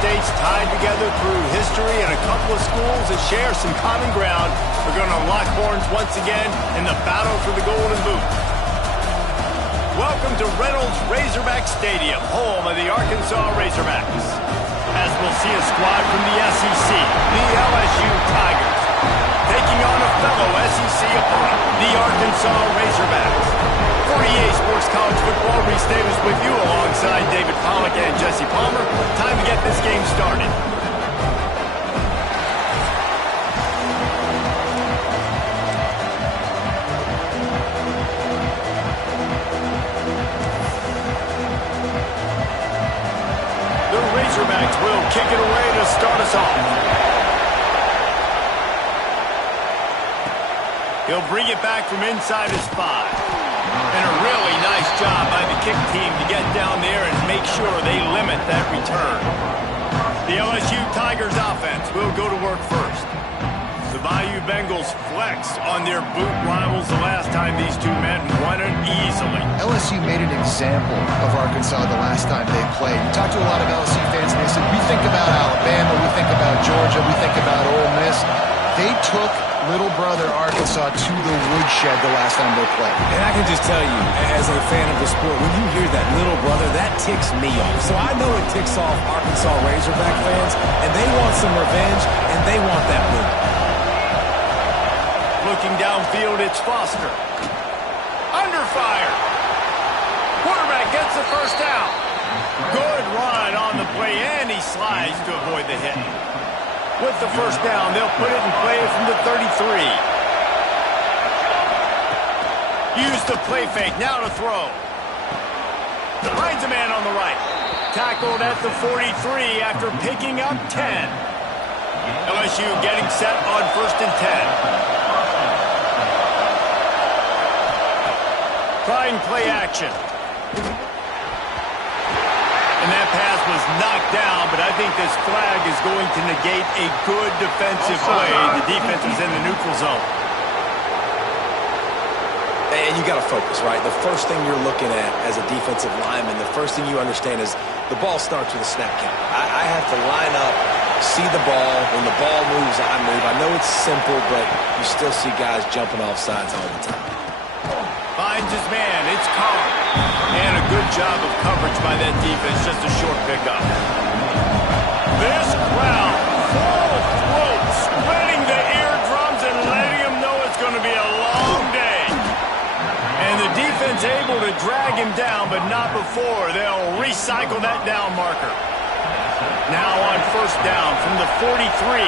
states tied together through history, and a couple of schools that share some common ground are going to lock horns once again in the battle for the Golden Boot. Welcome to Reynolds Razorback Stadium, home of the Arkansas Razorbacks. As we'll see a squad from the SEC, the LSU Tigers, taking on a fellow SEC opponent, the Arkansas Razorbacks. For EA Sports College Football, Reese Davis with you alongside David Pollack and Jesse Palmer. Time to get this game started. Razorbacks will kick it away to start us off. He'll bring it back from inside his 5. And a really nice job by the kick team to get down there and make sure they limit that return. The LSU Tigers offense will go to work first. The Bayou Bengals flexed on their boot rivals the last time these two men won it easily. LSU made an example of Arkansas the last time they played. We talked to a lot of LSU fans, and they said, we think about Alabama, we think about Georgia, we think about Ole Miss. They took little brother Arkansas to the woodshed the last time they played. And I can just tell you, as a fan of the sport, when you hear that little brother, that ticks me off. So I know it ticks off Arkansas Razorback fans, and they want some revenge, and they want that boot. Looking downfield, it's Foster. Under fire. Quarterback gets the first down. Good run on the play, and he slides to avoid the hit. With the first down, they'll put it in play from the 33. Use the play fake, now to throw. Finds a man on the right. Tackled at the 43 after picking up 10. LSU getting set on 1st and 10. Trying play action. And that pass was knocked down, but I think this flag is going to negate a good defensive play. The defense is in the neutral zone. And you got to focus, right? The first thing you're looking at as a defensive lineman, the first thing you understand is the ball starts with a snap count. I have to line up, see the ball. When the ball moves, I move. I know it's simple, but you still see guys jumping off sides all the time. Finds his man. It's Carr. And a good job of coverage by that defense. Just a short pickup. This crowd full throat, spreading the eardrums and letting them know it's going to be a long day. And the defense able to drag him down, but not before. They'll recycle that down marker. Now on first down from the 43.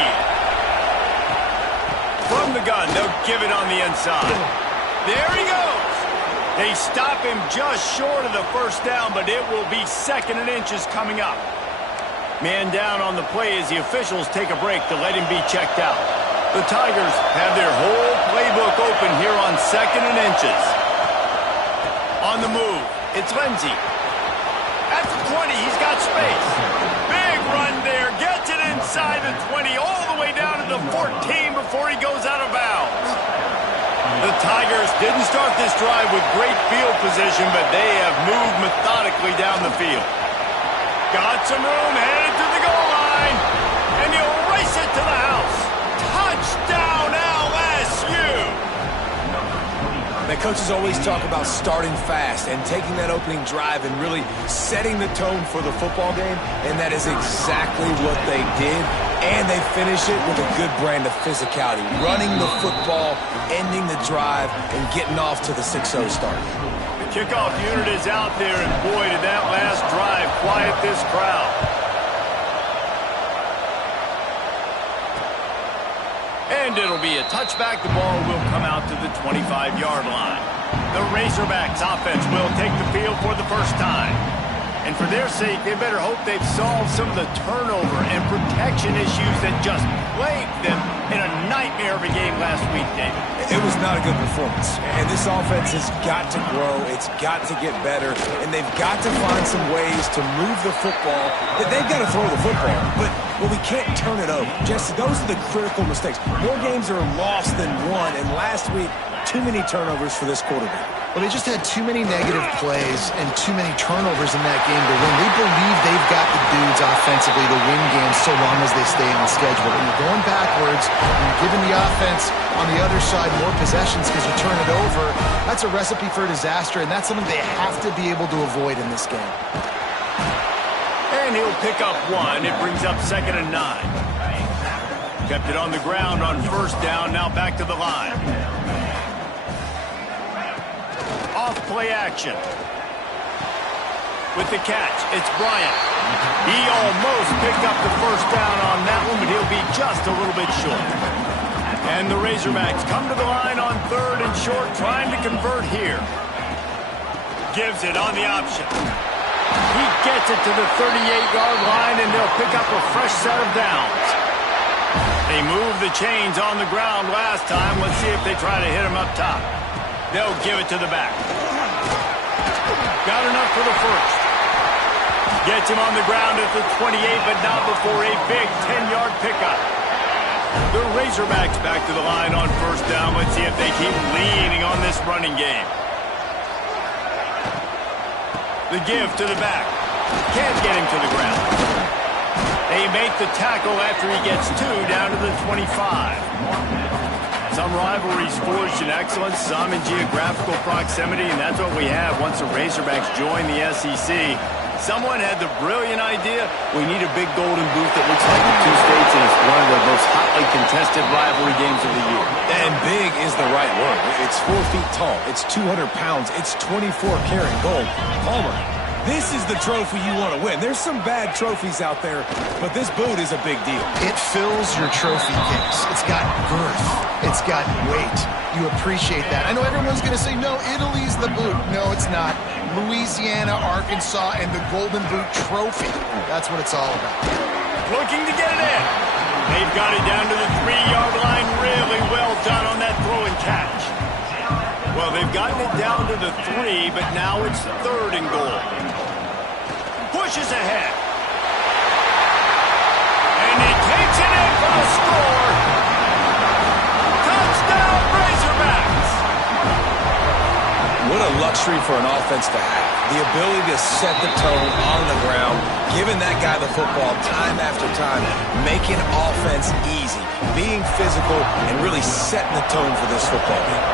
From the gun, they'll give it on the inside. There he goes. They stop him just short of the first down, but it will be 2nd and inches coming up. Man down on the play as the officials take a break to let him be checked out. The Tigers have their whole playbook open here on 2nd and inches. On the move, it's Lindsey. At the 20, he's got space. Big run there, gets it inside the 20, all the way down to the 14 before he goes out of bounds. The Tigers didn't start this drive with great field position, but they have moved methodically down the field. Got some room, headed to the goal line, and he'll race it to the house. Touchdown, LSU! The coaches always talk about starting fast and taking that opening drive and really setting the tone for the football game, and that is exactly what they did. And they finish it with a good brand of physicality, running the football, ending the drive, and getting off to the 6-0 start. The kickoff unit is out there, and boy, did that last drive quiet this crowd. And it'll be a touchback. The ball will come out to the 25-yard line. The Razorbacks offense will take the field for the first time. And for their sake, they better hope they've solved some of the turnover and protection issues that just plagued them in a nightmare of a game last week, David. It was not a good performance. And this offense has got to grow. It's got to get better. And they've got to find some ways to move the football. They've got to throw the football. But we can't turn it over. Jesse, those are the critical mistakes. More games are lost than won. And last week, too many turnovers for this quarterback. Well, they just had too many negative plays and too many turnovers in that game to win. They believe they've got the dudes offensively to win games so long as they stay on schedule. When you're going backwards, and you're giving the offense on the other side more possessions because you turn it over, that's a recipe for disaster, and that's something they have to be able to avoid in this game. And he'll pick up one. It brings up 2nd and 9. Kept it on the ground on 1st down, now back to the line. Off-play action. With the catch, it's Bryant. He almost picked up the 1st down on that one, but he'll be just a little bit short. And the Razorbacks come to the line on 3rd and short, trying to convert here. Gives it on the option. He gets it to the 38-yard line, and they'll pick up a fresh set of downs. They moved the chains on the ground last time. Let's see if they try to hit him up top. They'll give it to the back. Got enough for the 1st. Gets him on the ground at the 28, but not before a big 10-yard pickup. The Razorbacks back to the line on 1st down. Let's see if they keep leaning on this running game. The give to the back. Can't get him to the ground. They make the tackle after he gets 2 down to the 25. Some rivalries forged in excellence, some in geographical proximity, and that's what we have once the Razorbacks join the SEC. Someone had the brilliant idea, we need a big golden boot that looks like the two states, and it's one of the most hotly contested rivalry games of the year. And big is the right word. It's 4 feet tall. It's 200 pounds. It's 24-karat gold. Palmer, this is the trophy you want to win. There's some bad trophies out there, but this boot is a big deal. It fills your trophy case. It's got girth. It's got weight. You appreciate that. I know everyone's going to say, no, Italy's the boot. No, it's not. Louisiana, Arkansas, and the Golden Boot Trophy. That's what it's all about. Looking to get it in. They've got it down to the 3-yard line. Really well done on that throw and catch. Well, they've gotten it down to the 3, but now it's 3rd and goal. Pushes ahead. And he takes it in for the score. Touchdown, Razorbacks! What a luxury for an offense to have. The ability to set the tone on the ground, giving that guy the football time after time, making offense easy, being physical, and really setting the tone for this football game.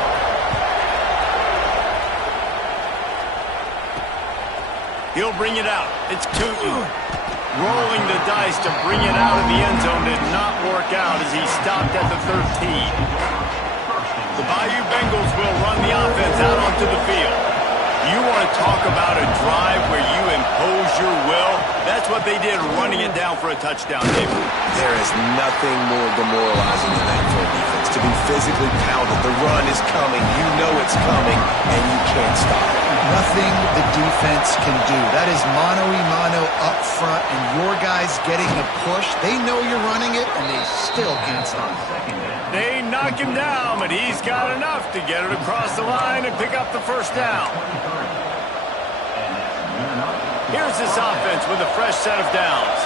He'll bring it out. It's Tootin. Rolling the dice to bring it out of the end zone did not work out as he stopped at the 13. The Bayou Bengals will run the offense out onto the field. You want to talk about a drive where you impose your will? That's what they did, running it down for a touchdown, David. There is nothing more demoralizing than that for a defense. To be physically pounded. The run is coming. You know it's coming, and you can't stop it. Nothing the defense can do. That is mano-a-mano up front, and your guys getting the push. They know you're running it, and they still can't stop it. They knock him down, but he's got enough to get it across the line and pick up the 1st down. Here's this offense with a fresh set of downs.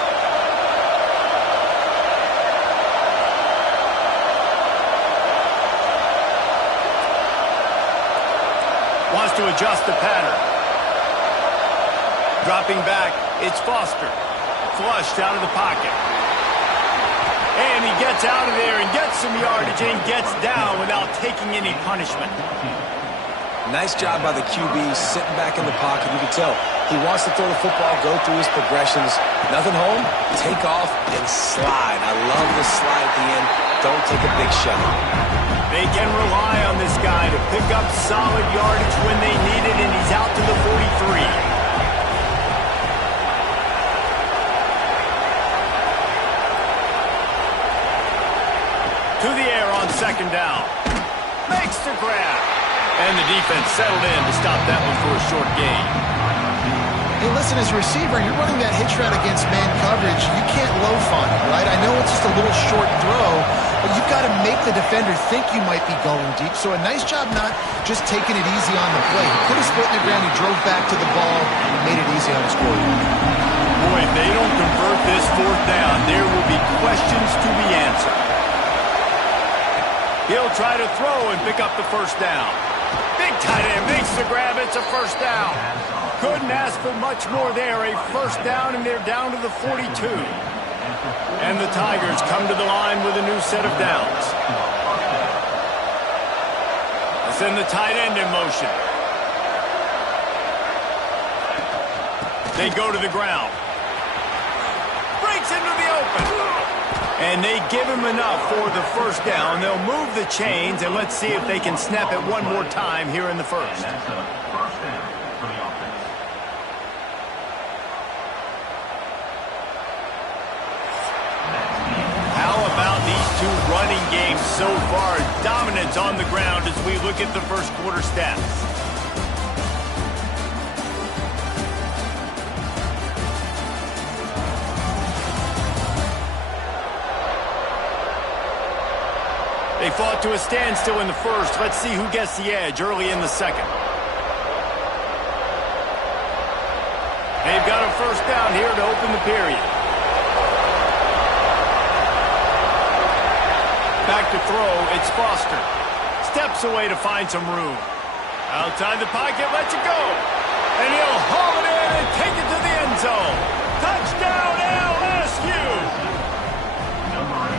Wants to adjust the pattern. Dropping back, it's Foster. Flushed out of the pocket. And he gets out of there and gets some yardage and gets down without taking any punishment. Nice job by the QB, sitting back in the pocket. You can tell he wants to throw the football, go through his progressions. Nothing home, take off and slide. I love the slide at the end. Don't take a big shot. They can rely on this guy to pick up solid yardage when they need it, and he's out to the 43. To the air on 2nd down. Makes the grab. And the defense settled in to stop that one for a short gain. Hey, listen, as a receiver, you're running that hitch route against man coverage. You can't loaf on it, right? I know it's just a little short throw, but you've got to make the defender think you might be going deep. So a nice job not just taking it easy on the play. He put his foot in the ground, he drove back to the ball, and made it easy on his quarterback. Boy, if they don't convert this 4th down, there will be questions to be answered. He'll try to throw and pick up the 1st down. Big tight end makes the grab. It's a first down. Couldn't ask for much more there. A first down, and they're down to the 42. And the Tigers come to the line with a new set of downs. Send the tight end in motion. They go to the ground. Breaks into the open. And they give him enough for the first down. They'll move the chains, and let's see if they can snap it one more time here in the first. Running game so far, dominance on the ground as we look at the first quarter stats. They fought to a standstill in the first. Let's see who gets the edge early in the second. They've got a first down here to open the period. Back to throw, it's Foster. Steps away to find some room. Outside the pocket, lets it go. And he'll haul it in and take it to the end zone. Touchdown, LSU!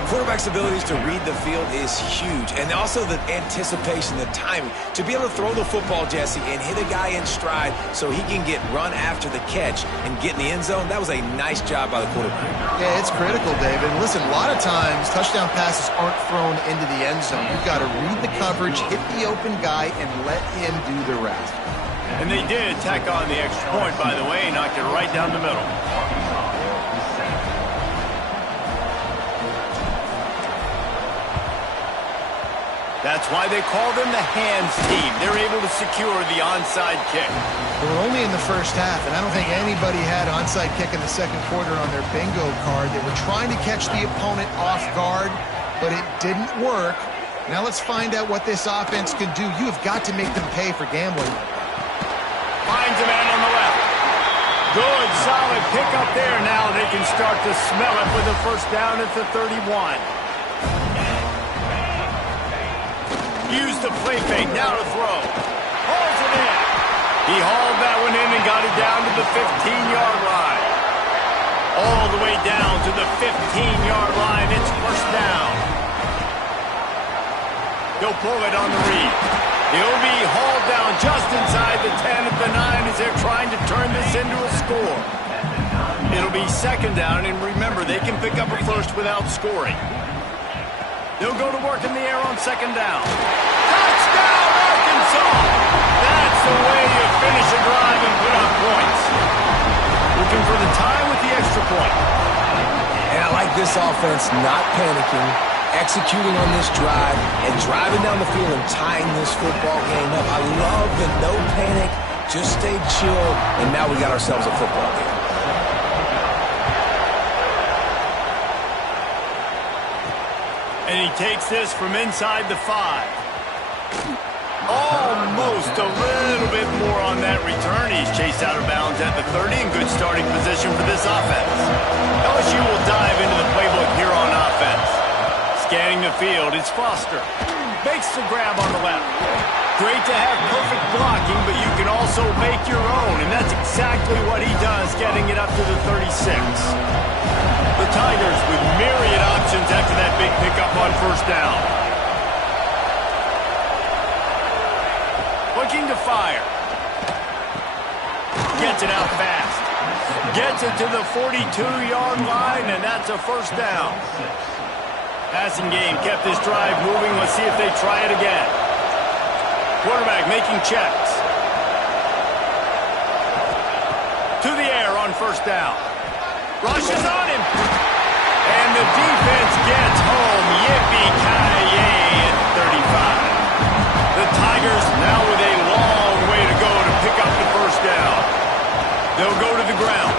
Quarterback's abilities to read the field is huge. And also the anticipation, the timing. To be able to throw the football, Jesse, and hit a guy in stride so he can get run after the catch and get in the end zone, that was a nice job by the quarterback. Yeah, it's critical, David. And listen, a lot of times touchdown passes aren't thrown into the end zone. You've got to read the coverage, hit the open guy, and let him do the rest. And they did tack on the extra point, by the way, knocked it right down the middle. That's why they call them the hands team. They're able to secure the onside kick. We're only in the first half, and I don't think anybody had onside kick in the second quarter on their bingo card. They were trying to catch the opponent off guard, but it didn't work. Now let's find out what this offense can do. You have got to make them pay for gambling. Finds a man on the left. Good, solid pick up there. Now they can start to smell it with a first down at the 31. Use the play fake, now to throw. Hauls it in. He hauled that one in and got it down to the 15-yard line. All the way down to the 15-yard line. It's first down. He'll pull it on the read. He'll be hauled down just inside the 10 at the 9 as they're trying to turn this into a score. It'll be second down, and remember, they can pick up a first without scoring. They'll go to work in the air on second down. Touchdown, Arkansas! That's the way you finish a drive and put up points. Looking for the tie with the extra point. And I like this offense not panicking, executing on this drive, and driving down the field and tying this football game up. I love the no panic, just stay chill, and now we got ourselves a football game. And he takes this from inside the 5. Almost a little bit more on that return. He's chased out of bounds at the 30 in good starting position for this offense. LSU will dive into the playbook here on offense. Scanning the field, it's Foster. Makes the grab on the left. Great to have perfect blocking, but you can also make your own, and that's exactly what he does, getting it up to the 36. The Tigers with myriad options after that big pickup on first down. Looking to fire. Gets it out fast. Gets it to the 42-yard line, and that's a first down. Passing game kept this drive moving. Let's see if they try it again. Quarterback making checks. To the air on first down. Rushes on him. And the defense gets home. Yippee-ki-yay at 35. The Tigers now with a long way to go to pick up the first down. They'll go to the ground.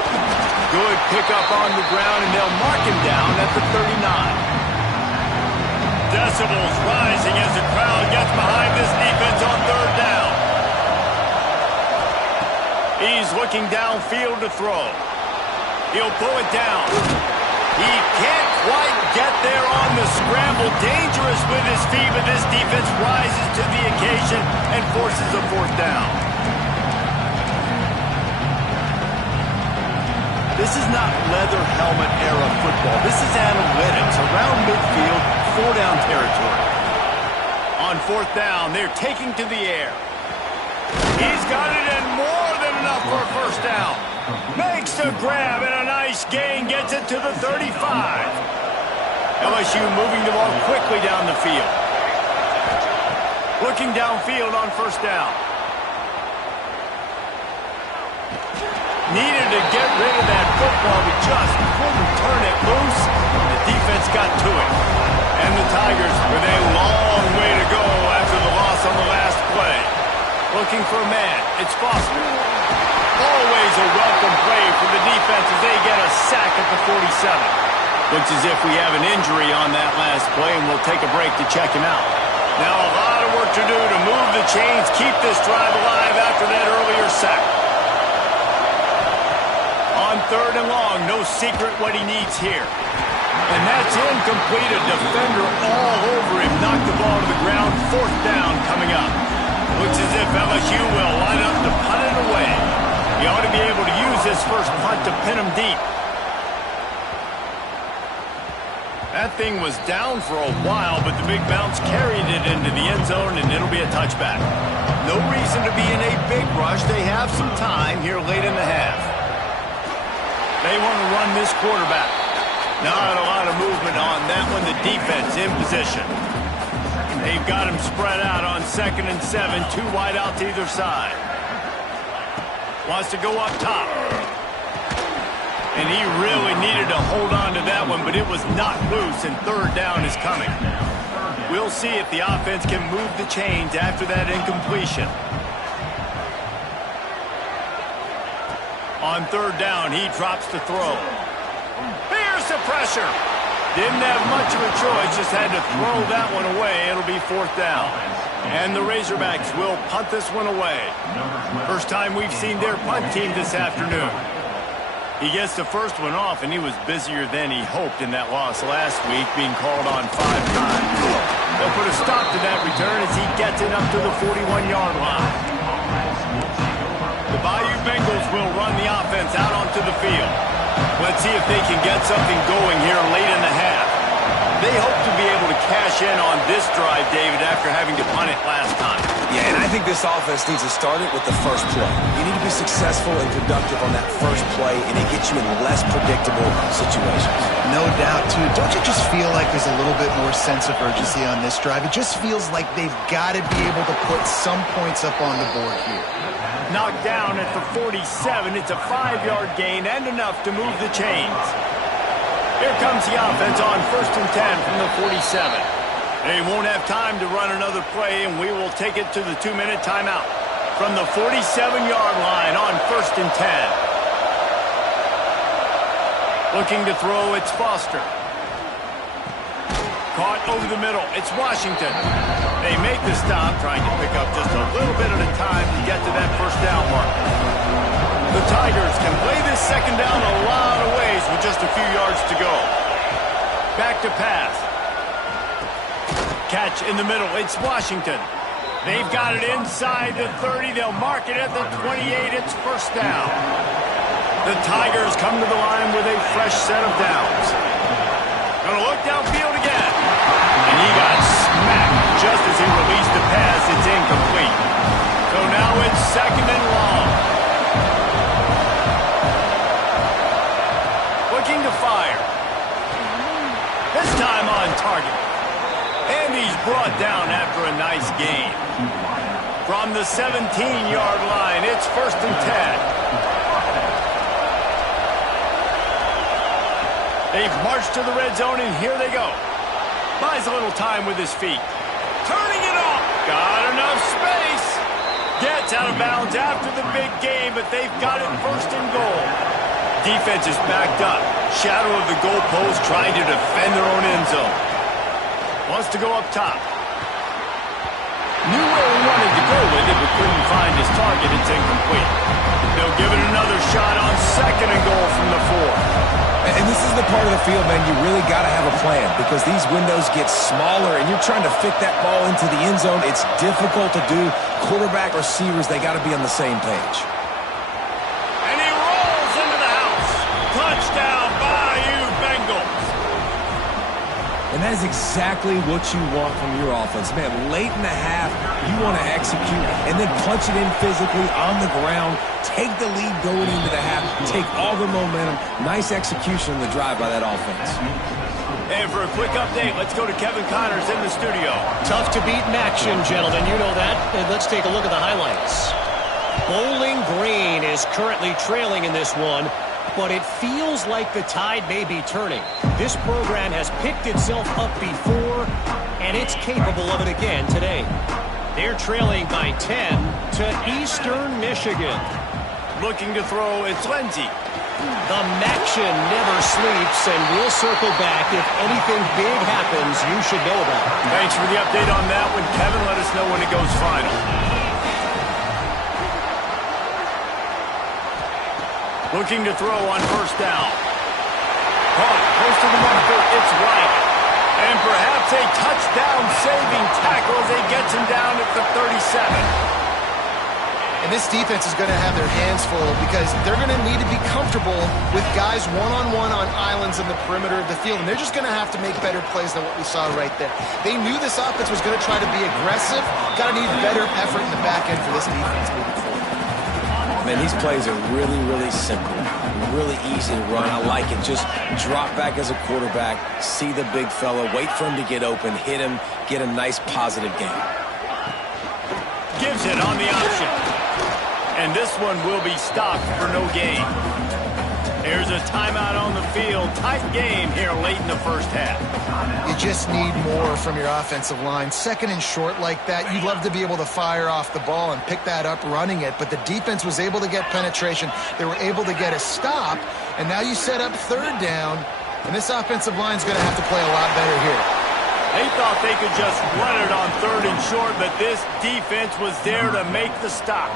Good pickup on the ground, and they'll mark him down at the 39. Decibels rising as the crowd gets behind this defense on third down. He's looking downfield to throw. He'll pull it down. He can't quite get there on the scramble. Dangerous careless with his feet, but this defense rises to the occasion and forces a fourth down. This is not leather helmet era football. This is analytics around midfield, four-down territory. On fourth down, they're taking to the air. He's got it and more than enough for a first down. Makes the grab and a nice gain, gets it to the 35. LSU moving the ball quickly down the field. Looking downfield on first down. Needed to get rid of that football, but just couldn't turn it loose. The defense got to it. And the Tigers with a long way to go after the loss on the last play. Looking for a man. It's Foster. Always a welcome play for the defense as they get a sack at the 47. Looks as if we have an injury on that last play, and we'll take a break to check him out. Now a lot of work to do to move the chains, keep this drive alive after that earlier sack. On third and long, no secret what he needs here. And that's incomplete. A defender all over him. Knocked the ball to the ground. Fourth down coming up. Looks as if LSU will line up to punt it away. He ought to be able to use this first punt to pin him deep. That thing was down for a while, but the big bounce carried it into the end zone, and it'll be a touchback. No reason to be in a big rush. They have some time here late in the half. They want to run this quarterback. Not a lot of movement on that one. The defense in position. They've got him spread out on 2nd and 7. Two wide out to either side. Wants to go up top. And he really needed to hold on to that one, but it was not loose, and third down is coming. We'll see if the offense can move the chains after that incompletion. On third down, he drops the throw. Here's the pressure. Didn't have much of a choice, just had to throw that one away. It'll be fourth down. And the Razorbacks will punt this one away. First time we've seen their punt team this afternoon. He gets the first one off, and he was busier than he hoped in that loss last week, being called on 5 times. They'll put a stop to that return as he gets it up to the 41-yard line. The Bayou Bengals will run the offense out onto the field. Let's see if they can get something going here late in the half. They hope to be able to cash in on this drive, David, after having to punt it last time. Yeah, and I think this offense needs to start it with the first play. You need to be successful and productive on that first play, and it gets you in less predictable situations. No doubt, too. Don't you just feel like there's a little bit more sense of urgency on this drive? It just feels like they've got to be able to put some points up on the board here. Knocked down at the 47. It's a 5-yard gain and enough to move the chains. Here comes the offense on 1st and 10 from the 47. They won't have time to run another play, and we will take it to the 2-minute timeout. From the 47-yard line on 1st and 10. Looking to throw, it's Foster. Caught over the middle, it's Washington. They make the stop, trying to pick up just a little bit at a time to get to that first down mark. The Tigers can play this second down a lot of ways with just a few yards to go. Back to pass. Catch in the middle. It's Washington. They've got it inside the 30. They'll mark it at the 28. It's first down. The Tigers come to the line with a fresh set of downs. Gonna look downfield again. And he got smacked just as he released the pass. It's incomplete. So now it's 2nd and long. Looking to fire. This time on target. And he's brought down after a nice gain. From the 17-yard line, it's 1st and 10. They've marched to the red zone, and here they go. Buys a little time with his feet. Turning it off. Got enough space. Gets out of bounds after the big game, but they've got it 1st and goal. Defense is backed up. Shadow of the goalpost, trying to defend their own end zone. Wants to go up top. Knew where he wanted to go with it, but couldn't find his target. It's incomplete. They'll give it another shot on 2nd and goal from the 4. And this is the part of the field, man, you really got to have a plan because these windows get smaller and you're trying to fit that ball into the end zone. It's difficult to do. Quarterback, receivers, they got to be on the same page. And he rolls into the house. Touchdown, Bayou Bengals. And that is exactly what you want from your offense. Man, late in the half, you want to execute and then punch it in physically on the ground. Take the lead going into the half. Take all the momentum. Nice execution on the drive by that offense. And for a quick update, let's go to Kevin Connors in the studio. Tough to beat in action, gentlemen. You know that. And let's take a look at the highlights. Bowling Green is currently trailing in this one, but it feels like the tide may be turning. This program has picked itself up before, and it's capable of it again today. They're trailing by 10 to Eastern Michigan. Looking to throw, it's Lindsey. The Maction never sleeps, and we'll circle back if anything big happens you should know about. Thanks for the update on that one, Kevin. Let us know when it goes final. Looking to throw on first down. Caught, close to the marker, it's right. And perhaps a touchdown-saving tackle as he gets him down at the 37. And this defense is going to have their hands full because they're going to need to be comfortable with guys one-on-one on islands in the perimeter of the field. And they're just going to have to make better plays than what we saw right there. They knew this offense was going to try to be aggressive. Got to need better effort in the back end for this defense moving forward. Man, these plays are really, really simple. Really easy to run. I like it. Just drop back as a quarterback, see the big fella, wait for him to get open, hit him, get a nice positive game. Gives it on the option. And this one will be stopped for no gain. There's a timeout on the field. Tight game here late in the first half. You just need more from your offensive line. Second and short like that, you'd love to be able to fire off the ball and pick that up running it, but the defense was able to get penetration. They were able to get a stop, and now you set up third down, and this offensive line is going to have to play a lot better here. They thought they could just run it on third and short, but this defense was there to make the stop.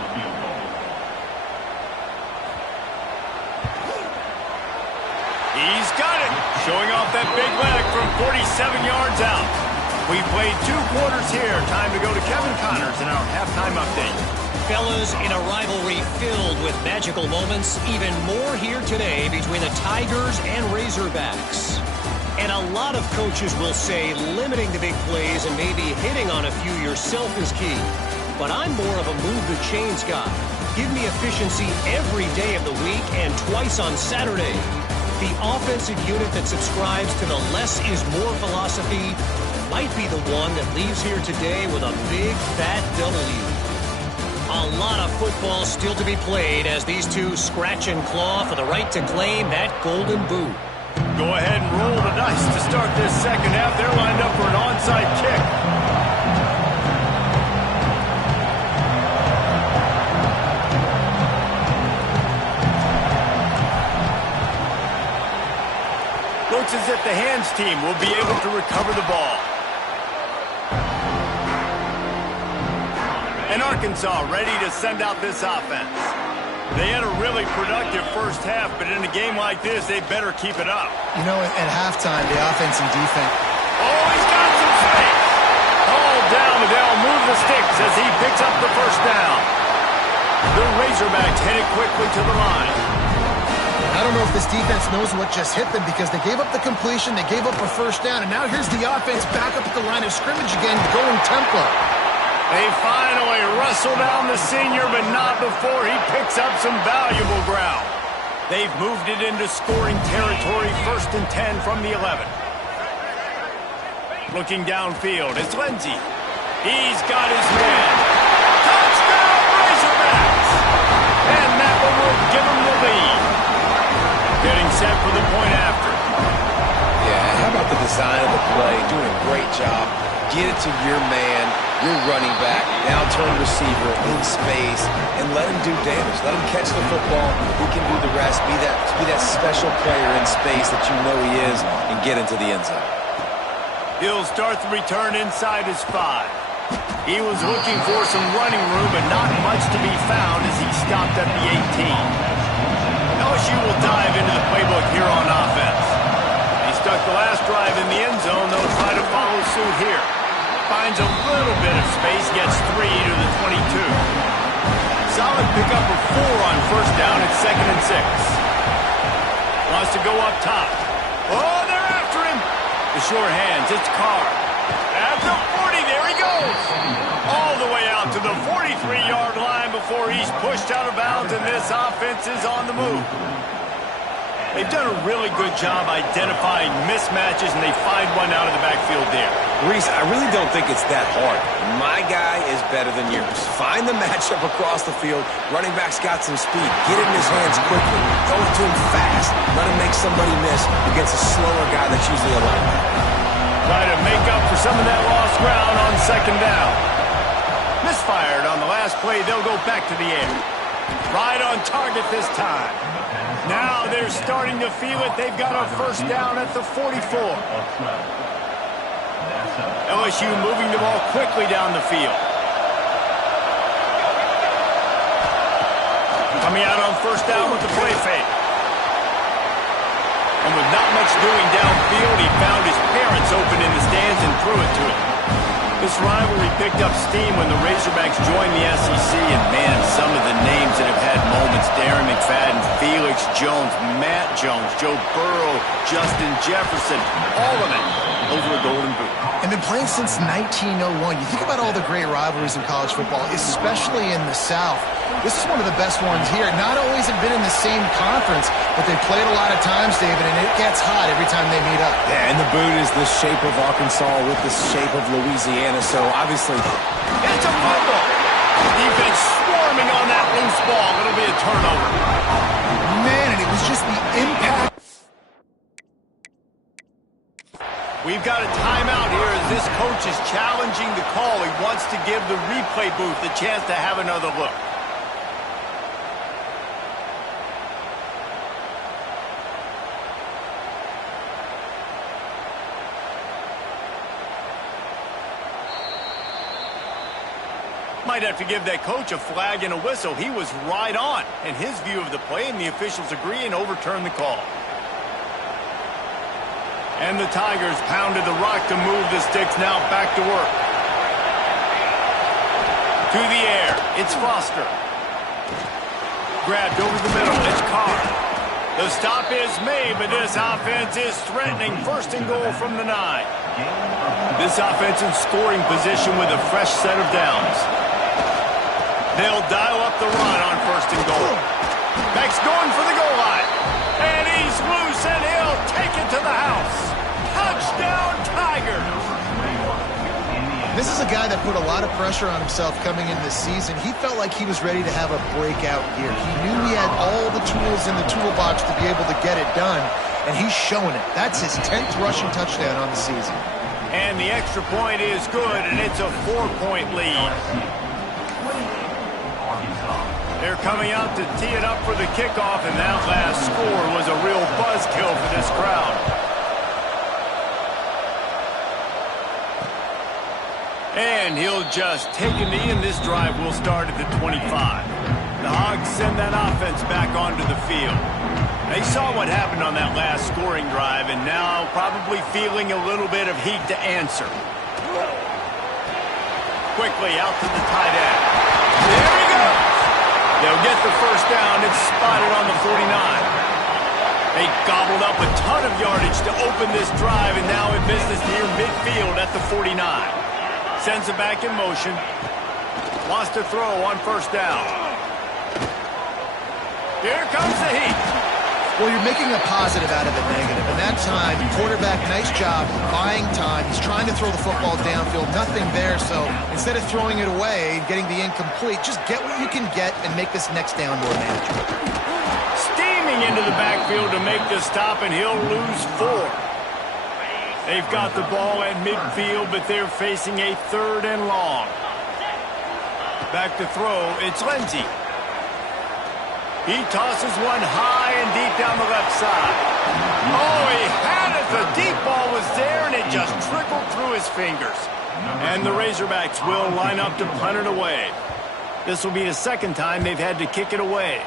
He's got it. Showing off that big leg from 47 yards out. We played 2 quarters here. Time to go to Kevin Connors in our halftime update. Fellas, in a rivalry filled with magical moments, even more here today between the Tigers and Razorbacks. And a lot of coaches will say limiting the big plays and maybe hitting on a few yourself is key. But I'm more of a move the chains guy. Give me efficiency every day of the week and twice on Saturday. The offensive unit that subscribes to the less is more philosophy might be the one that leaves here today with a big fat W. A lot of football still to be played as these two scratch and claw for the right to claim that golden boot. Go ahead and roll the dice to start this second half. They're lined up for an onside kick. Looks as if the hands team will be able to recover the ball. And Arkansas ready to send out this offense. They had a really productive first half, but in a game like this, they better keep it up. You know, at halftime, the offense and defense. Oh, he's got some space. Called down, and they'll move the sticks as he picks up the first down. The Razorbacks headed quickly to the line. I don't know if this defense knows what just hit them because they gave up the completion, they gave up a first down, and now here's the offense back up at the line of scrimmage again, going tempo. They finally wrestle down the senior, but not before he picks up some valuable ground. They've moved it into scoring territory, 1st and 10 from the 11. Looking downfield, it's Lindsey. He's got his man. Touchdown, Razorbacks! And that one will give him the lead. Getting set for the point after. Yeah, how about the design of the play? Doing a great job. Get it to your man, your running back, now turn receiver in space, and let him do damage. Let him catch the football. He can do the rest. Be that special player in space that you know he is, and get into the end zone. He'll start the return inside his 5. He was looking for some running room, but not much to be found as he stopped at the 18. LSU will dive into the playbook here on offense. He stuck the last drive in the end zone. They'll try to follow suit here. Finds a little bit of space, gets 3 to the 22. Solid pickup of 4 on first down at 2nd and 6. Wants to go up top. Oh, they're after him. The short hands, it's Carr. At the 40, there he goes. All the way out to the 43-yard line before he's pushed out of bounds, and this offense is on the move. They've done a really good job identifying mismatches, and they find one out of the backfield there. Reese, I really don't think it's that hard. My guy is better than yours. Find the matchup across the field. Running back's got some speed. Get it in his hands quickly. Throw it to him fast. Let him make somebody miss against a slower guy that's usually a linebacker. Try to make up for some of that lost ground on 2nd down. Misfired on the last play. They'll go back to the air. Right on target this time. Now they're starting to feel it. They've got a first down at the 44. LSU moving the ball quickly down the field. Coming out on first down with the play fake. And with not much doing downfield, he found his parents open in the stands and threw it to him. This rivalry picked up steam when the Razorbacks joined the SEC, and man, some of the names that have had moments: Darren McFadden, Felix Jones, Matt Jones, Joe Burrow, Justin Jefferson, all of it over a golden boot. And been playing since 1901. You think about all the great rivalries in college football, especially in the South. This is one of the best ones here. Not always have been in the same conference, but they've played a lot of times, David, and it gets hot every time they meet up. Yeah, and the boot is the shape of Arkansas with the shape of Louisiana, so obviously... It's a fumble! Defense swarming on that loose ball. It'll be a turnover. Man, and it was just the impact. We've got a timeout here as this coach is challenging the call. He wants to give the replay booth a chance to have another look. Might have to give that coach a flag and a whistle. He was right on in his view of the play, and the officials agree and overturn the call. And the Tigers pounded the rock to move the sticks, now back to work. To the air, it's Foster. Grabbed over the middle, it's Carr. The stop is made, but this offense is threatening. 1st and goal from the 9. This offense in scoring position with a fresh set of downs. They'll dial up the run on 1st and goal. Beck's going for the goal line. And he's loose, and he'll take it to the house. Touchdown, Tigers! This is a guy that put a lot of pressure on himself coming in this season. He felt like he was ready to have a breakout year. He knew he had all the tools in the toolbox to be able to get it done, and he's showing it. That's his 10th rushing touchdown on the season. And the extra point is good, and it's a 4-point lead. They're coming out to tee it up for the kickoff, and that last score was a real buzzkill for this crowd. And he'll just take a knee, and this drive will start at the 25. The Hogs send that offense back onto the field. They saw what happened on that last scoring drive, and now probably feeling a little bit of heat to answer. Quickly out to the tight end. There he goes! They'll get the first down. It's spotted on the 49. They gobbled up a ton of yardage to open this drive, and now in business near midfield at the 49. Sends it back in motion. Wants to throw on 1st down. Here comes the heat. Well, you're making a positive out of a negative. And that time, quarterback, nice job, buying time. He's trying to throw the football downfield. Nothing there, so instead of throwing it away and getting the incomplete, just get what you can get and make this next down more manageable. Steaming into the backfield to make the stop, and he'll lose 4. They've got the ball at midfield, but they're facing a 3rd and long. Back to throw, it's Lindsey. He tosses one high and deep down the left side. Oh, he had it. The deep ball was there, and it just trickled through his fingers. And the Razorbacks will line up to punt it away. This will be the 2nd time they've had to kick it away.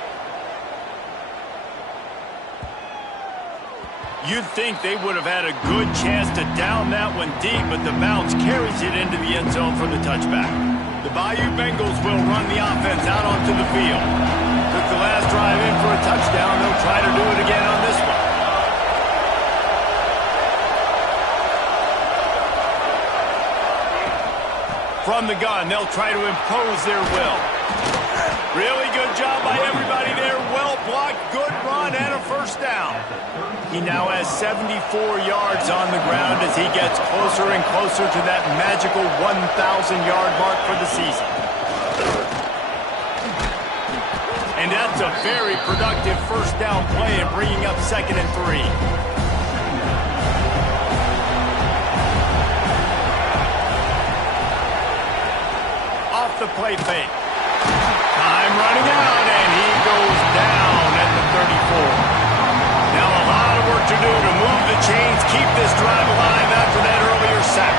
You'd think they would have had a good chance to down that one deep, but the bounce carries it into the end zone for the touchback. The Bayou Bengals will run the offense out onto the field. Took the last drive in for a touchdown. They'll try to do it again on this one. From the gun, they'll try to impose their will. Really good job by everybody there. Well blocked, good run, and a first down. He now has 74 yards on the ground as he gets closer and closer to that magical 1,000-yard mark for the season. And that's a very productive first down play and bringing up 2nd and 3. Off the play fake. Time running out, and he goes down at the 34. Now a lot of work to do to move the chains, keep this drive alive after that earlier sack.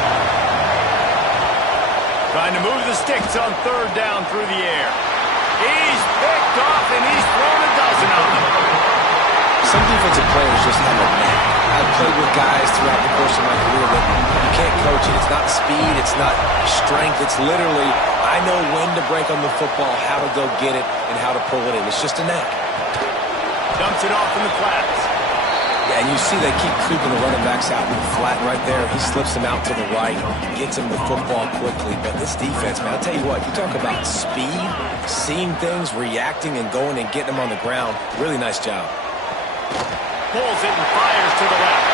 Trying to move the sticks on 3rd down through the air. He's picked off, and he's thrown a dozen of them. Some defensive players just have a knack. I've played with guys throughout the course of my career that you can't coach it. It's not speed, it's not strength. It's literally, I know when to break on the football, how to go get it, and how to pull it in. It's just a knack. Dumps it off in the flats. Yeah, and you see they keep creeping the running backs out in the flat right there. He slips them out to the right, gets them the football quickly. But this defense, man, I'll tell you what, you talk about speed, seeing things, reacting, and going and getting them on the ground. Really nice job. Pulls it and fires to the left.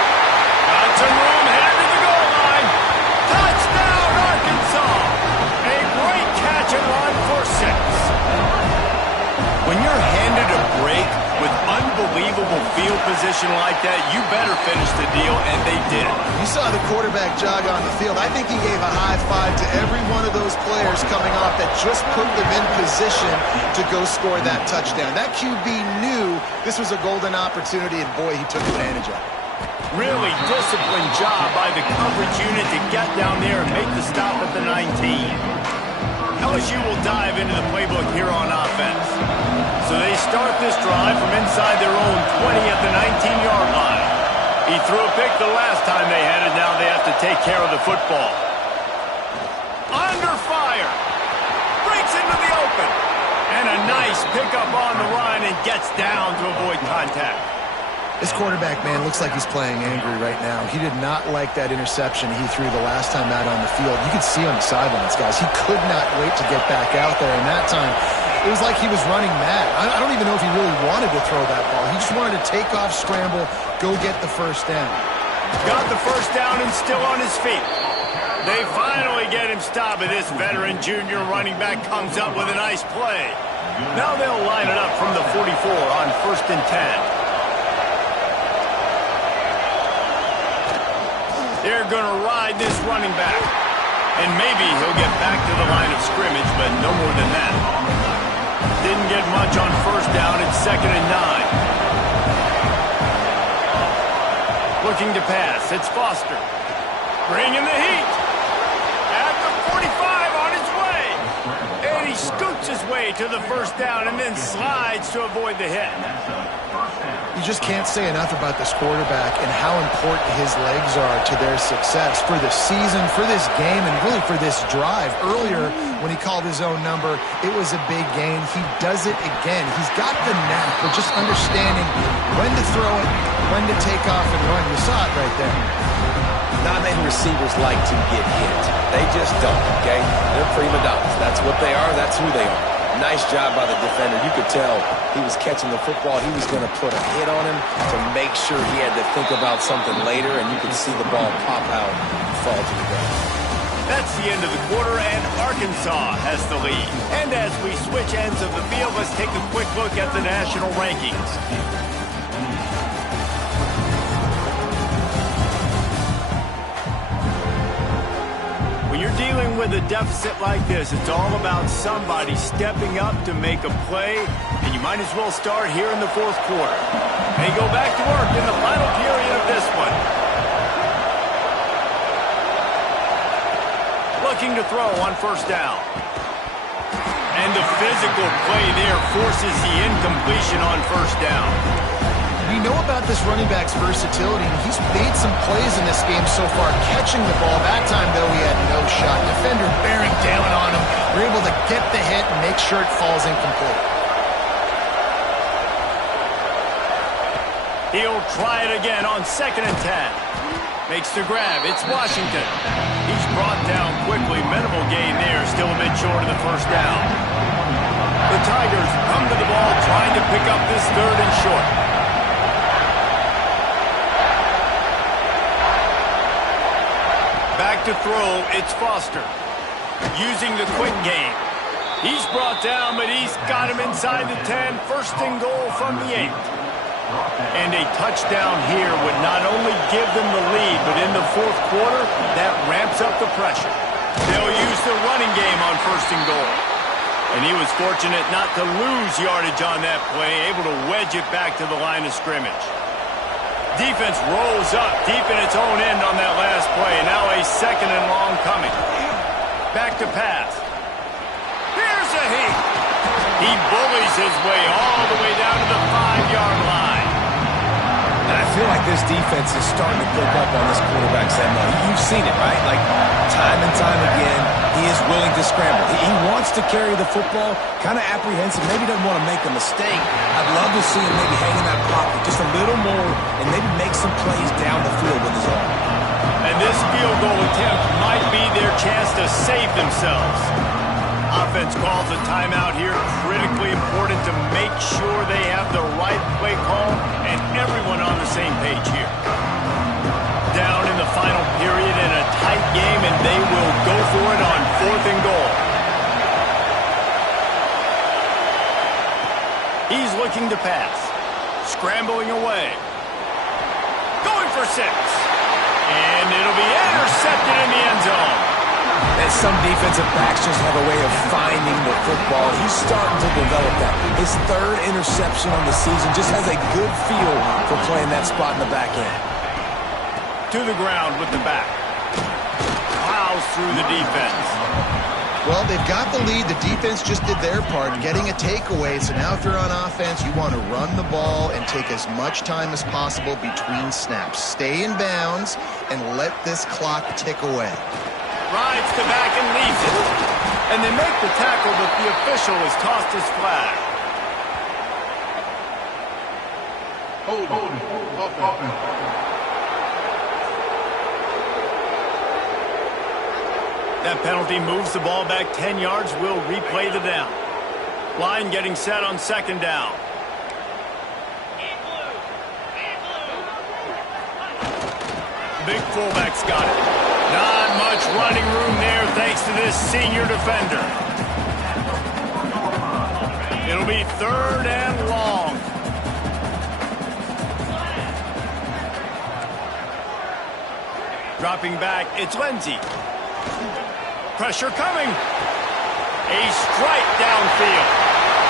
Got some room, headed to the goal line. Touchdown, Arkansas! A great catch and run for 6. When you're handed a break with unbelievable field position like that, you better finish the deal, and they did. You saw the quarterback jog on the field. I think he gave a high five to every one of those players coming off that just put them in position to go score that touchdown. That QB knew this was a golden opportunity, and boy, he took advantage of it. Really disciplined job by the coverage unit to get down there and make the stop at the 19. LSU will dive into the playbook here on offense. So they start this drive from inside their own 20 at the 19-yard line. He threw a pick the last time they had it. Now they have to take care of the football. Under fire. Breaks into the open. And a nice pickup on the line and gets down to avoid contact. This quarterback, man, looks like he's playing angry right now. He did not like that interception he threw the last time out on the field. You could see on the sidelines, guys. He could not wait to get back out there. And that time, it was like he was running mad. I don't even know if he really wanted to throw that ball. He just wanted to take off, scramble, go get the first down. Got the first down and still on his feet. They finally get him stopped, and this veteran junior running back comes up with a nice play. Now they'll line it up from the 44 on 1st and 10. They're going to ride this running back. And maybe he'll get back to the line of scrimmage, but no more than that. Didn't get much on 1st down. It's 2nd and 9. Looking to pass. It's Foster. Bringing the heat. At the 45 on his way. And he scoots his way to the 1st down and then slides to avoid the hit. You just can't say enough about this quarterback and how important his legs are to their success for the season, for this game, and really for this drive. Earlier, when he called his own number, it was a big gain. He does it again. He's got the knack for just understanding when to throw it, when to take off and run. You saw it right there. Not many receivers like to get hit. They just don't, okay? They're prima donnas. That's what they are. That's who they are. Nice job by the defender. You could tell he was catching the football. He was going to put a hit on him to make sure he had to think about something later, and you could see the ball pop out and fall to the ground. That's the end of the quarter, and Arkansas has the lead. And as we switch ends of the field, let's take a quick look at the national rankings. When you're dealing with a deficit like this, it's all about somebody stepping up to make a play, and you might as well start here in the 4th quarter. They go back to work in the final period of this one. Looking to throw on 1st down. And the physical play there forces the incompletion on 1st down. We know about this running back's versatility, and he's made some plays in this game so far, catching the ball. That time, though, he had no shot. Defender bearing down on him. We're able to get the hit and make sure it falls incomplete. He'll try it again on 2nd and 10. Makes the grab. It's Washington. He's brought down quickly. Minimal gain there. Still a bit short of the first down. The Tigers come to the ball trying to pick up this 3rd and short. Back to throw. It's Foster. Using the quick game. He's brought down, but he's got him inside the 10. 1st and goal from the 8. And a touchdown here would not only give them the lead, but in the 4th quarter, that ramps up the pressure. They'll use the running game on 1st and goal. And he was fortunate not to lose yardage on that play, able to wedge it back to the line of scrimmage. Defense rolls up deep in its own end on that last play. Now a 2nd and long coming. Back to pass. Here's a heat. He bullies his way all the way down to the 5-yard line. And I feel like this defense is starting to pick up on this quarterback's MO. You've seen it, right? Like, time and time again, he is willing to scramble. He wants to carry the football, kind of apprehensive, maybe doesn't want to make a mistake. I'd love to see him maybe hang in that pocket just a little more and maybe make some plays down the field with his arm. And this field goal attempt might be their chance to save themselves. Offense calls a timeout here. Critically important to make sure they have the right play call and everyone on the same page here. Down in the final period in a tight game, and they will go for it on 4th and goal. He's looking to pass. Scrambling away. Going for 6. And it'll be intercepted in the end zone. And some defensive backs just have a way of finding the football. He's starting to develop that. His 3rd interception on the season just has a good feel for playing that spot in the back end. To the ground with the back. Plows through the defense. Well, they've got the lead. The defense just did their part, getting a takeaway. So now if you're on offense, you want to run the ball and take as much time as possible between snaps. Stay in bounds and let this clock tick away. Rides the back and leaves it. And they make the tackle, but the official has tossed his flag. That penalty moves the ball back 10 yards. We'll replay the down. Line getting set on 2nd down. Big fullback's got it. Not much running room there thanks to this senior defender. It'll be 3rd and long. Dropping back, it's Lindsey. Pressure coming. A strike downfield.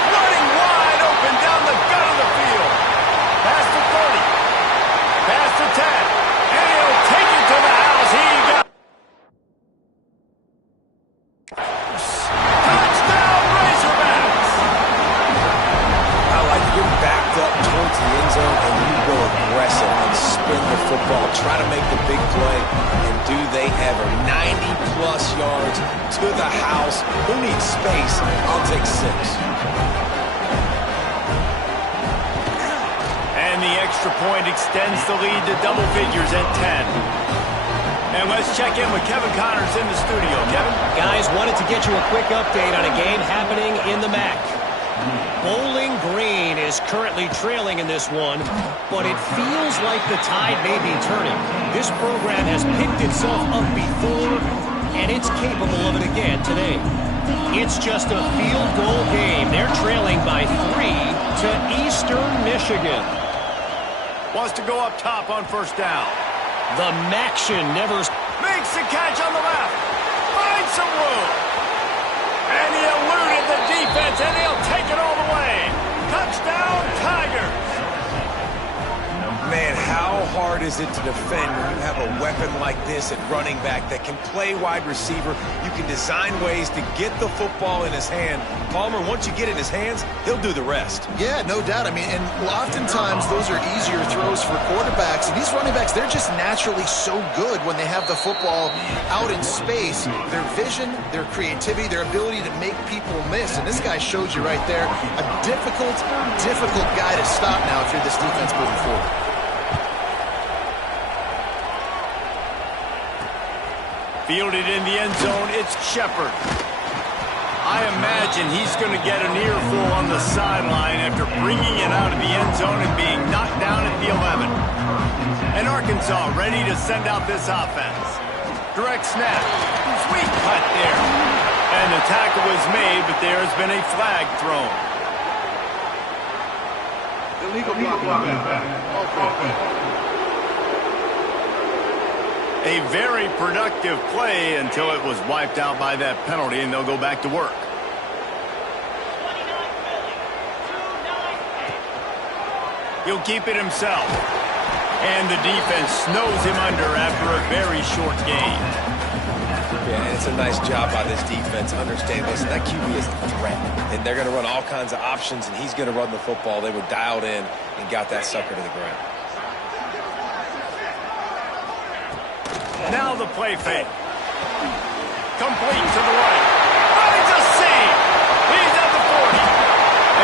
Running wide open down the gut of the field. Past the 30. Past the 10. And he'll take it to the house. He got touchdown Razorbacks. I like to get backed up towards the end zone and you go aggressive and spin the football, try to make the big play, and do they ever. 90-plus yards to the house. Who needs space? I'll take 6. And the extra point extends the lead to double figures at 10. And let's check in with Kevin Connors in the studio. Kevin? Guys, wanted to get you a quick update on a game happening in the MAC. Bowling Green is currently trailing in this one, but it feels like the tide may be turning. This program has picked itself up before, and it's capable of it again today. It's just a field goal game. They're trailing by 3 to Eastern Michigan. Wants to go up top on 1st down. The Maction never Makes the catch on the left. Finds some room. And he eluded the defense, and he'll take it all the way. Touchdown, Tigers. Man, how hard is it to defend when you have a weapon like this at running back that can play wide receiver? You can design ways to get the football in his hand. Palmer, once you get it in his hands, he'll do the rest. Yeah, no doubt. I mean, and oftentimes those are easier throws for quarterbacks. And these running backs, they're just naturally so good when they have the football out in space. Their vision, their creativity, their ability to make people miss. And this guy showed you right there, a difficult guy to stop now if you're this defense moving forward. Fielded in the end zone, it's Shepard. I imagine he's going to get an earful on the sideline after bringing it out of the end zone and being knocked down at the 11. And Arkansas ready to send out this offense. Direct snap. Sweet cut there. And the tackle was made, but there has been a flag thrown. Illegal block. A very productive play until it was wiped out by that penalty, and they'll go back to work. He'll keep it himself. And the defense snows him under after a very short game. Yeah, and it's a nice job by this defense. Understand, listen, that QB is a threat. And they're going to run all kinds of options, and he's going to run the football. They were dialed in and got that sucker to the ground. Now the play fake. Complete to the right. Finds a seam. He's at the 40.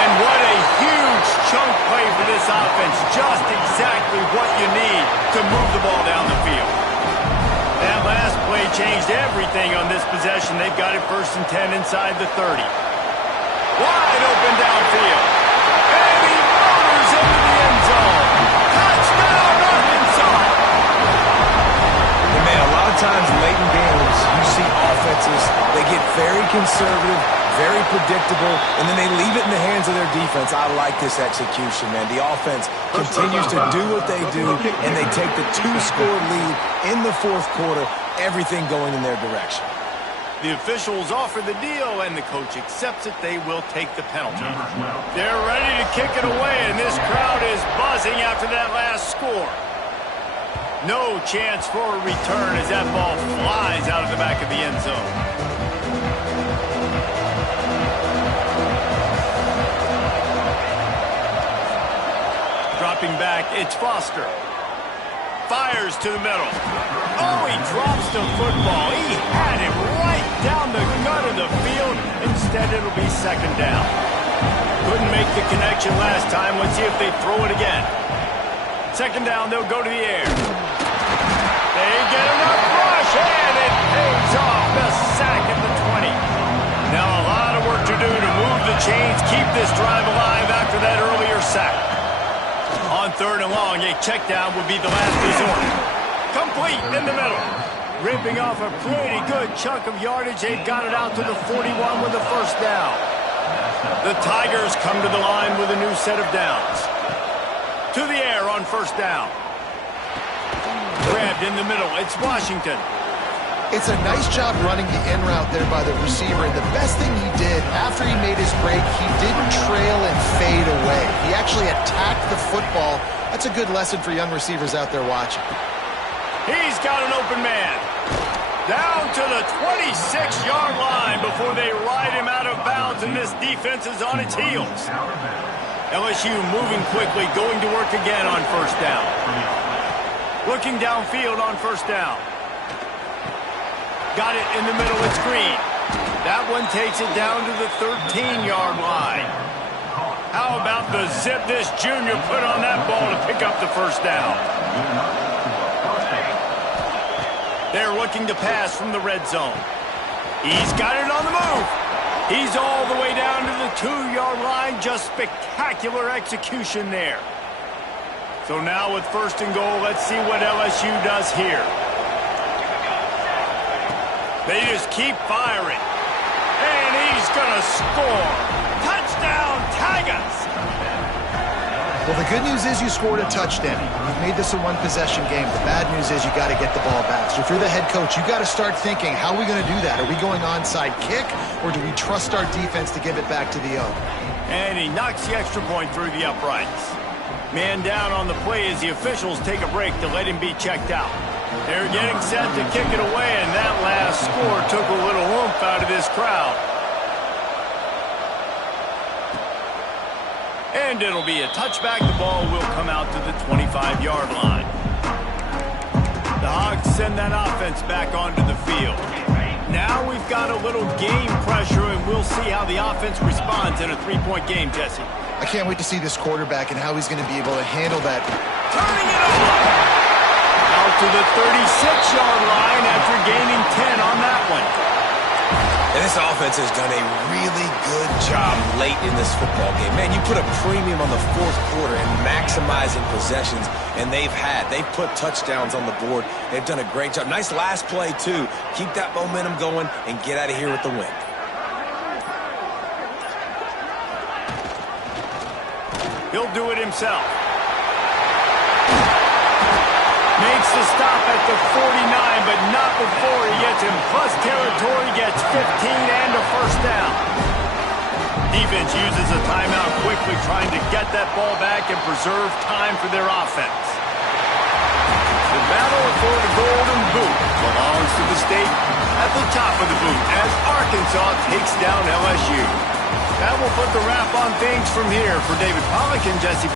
And what a huge chunk play for this offense. Just exactly what you need to move the ball down the field. That last play changed everything on this possession. They've got it 1st and 10 inside the 30. Wide open downfield. And he motors into the end zone. Touchdown, Arkansas! Man, a lot of times late in games, you see offenses, they get very conservative, very predictable, and then they leave it in the hands of their defense. I like this execution, man. The offense continues to do what they do, and they take the 2-score lead in the 4th quarter, everything going in their direction. The officials offer the deal, and the coach accepts it. They will take the penalty. They're ready to kick it away, and this crowd is buzzing after that last score. No chance for a return as that ball flies out of the back of the end zone. Dropping back, it's Foster. Fires to the middle. Oh, he drops the football. He had it right down the gut of the field. Instead, it'll be 2nd down. Couldn't make the connection last time. Let's see if they throw it again. 2nd down, they'll go to the air. They get enough rush, and it pays off. The sack at the 20. Now a lot of work to do to move the chains, keep this drive alive after that earlier sack. On 3rd and long, a check down would be the last resort. Complete in the middle. Ripping off a pretty good chunk of yardage. They've got it out to the 41 with the 1st down. The Tigers come to the line with a new set of downs. To the air on 1st down. Grabbed in the middle. It's Washington. It's a nice job running the in route there by the receiver. And the best thing he did after he made his break, he didn't trail and fade away. He actually attacked the football. That's a good lesson for young receivers out there watching. He's got an open man. Down to the 26-yard line before they ride him out of bounds, and this defense is on its heels. LSU moving quickly, going to work again on 1st down. Looking downfield on 1st down. Got it in the middle, it's Green. That one takes it down to the 13-yard line. How about the zip this junior put on that ball to pick up the 1st down? They're looking to pass from the red zone. He's got it on the move. He's all the way down to the 2-yard line. Just spectacular execution there. So now with 1st and goal, let's see what LSU does here. They just keep firing. And he's going to score. Touchdown, Tigers! Well, the good news is you scored a touchdown. You've made this a one-possession game. The bad news is you got to get the ball back. So if you're the head coach, you got to start thinking, how are we going to do that? Are we going onside kick, or do we trust our defense to give it back to the O? And he knocks the extra point through the uprights. Man down on the play as the officials take a break to let him be checked out. They're getting set to kick it away, and that last score took a little oomph out of this crowd. And it'll be a touchback. The ball will come out to the 25-yard line. The Hogs send that offense back onto the field. Now we've got a little game pressure, and we'll see how the offense responds in a three-point game, Jesse. I can't wait to see this quarterback and how he's going to be able to handle that. Turning it over. Out to the 36-yard line after gaining 10 on that one. And this offense has done a really good job late in this football game. Man, you put a premium on the fourth quarter and maximizing possessions, and they've put touchdowns on the board. They've done a great job. Nice last play, too. Keep that momentum going and get out of here with the win. He'll do it himself. Makes the stop at the 49, but not before he gets in plus territory, gets 15 and a first down. Defense uses a timeout quickly, trying to get that ball back and preserve time for their offense. The battle for the golden boot belongs to the state at the top of the boot as Arkansas takes down LSU. That will put the wrap on things from here. For David Pollack and Jesse